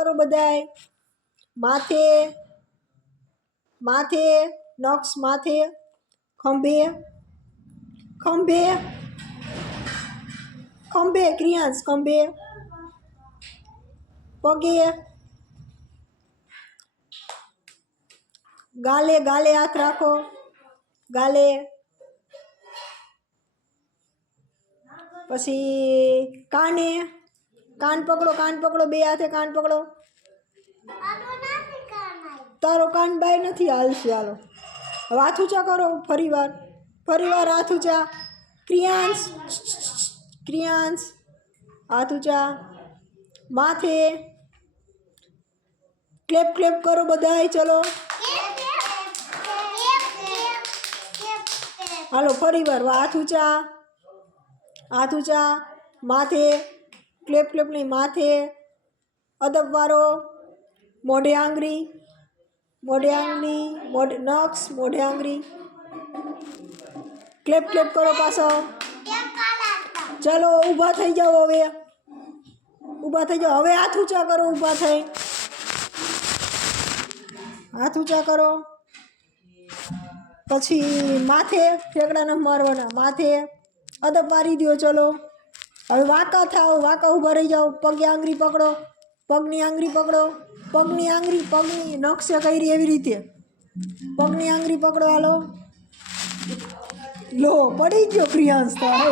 करो बधाय माथे माथे नक्स माथे खंभे खंभे खंभे क्रियांश खंभे पगे गाले गाले हाथ राखो गाले पछी काने कान पकड़ो बे हाथे कान पकड़ो तारो कान बाय नहीं हालशे हालो हाथ ऊंचा करो फरीवार हाथ ऊंचा क्रियांश क्रियांश हाथ ऊंचा माथे क्लेप क्लेप करो बधाई चलो हालो फरीवार हाथ ऊंचा माथे क्लेप क्लेप नहीं माथे अदब वारो मोढ़े आंगरी मोढ़े नक्स मोढ़े आंगरी क्लेप क्लेप करो पासो चलो ऊभा थई जाओ हवे हाथ ऊंचा करो ऊभा थई हाथ ऊंचा करो पछी माथे ठेकड़ा न मारवाना माथे अदब मारी दियो चलो हवे वांका थाओ वांका ऊभा रही जाओ पगे आंगरी पकड़ो पगनी आंगरी पकड़ो पगनी नक्शे करी एवी रीते पगनी आंगरी पकड़ो हालो लो पड़ी गयो क्रियांश तो है।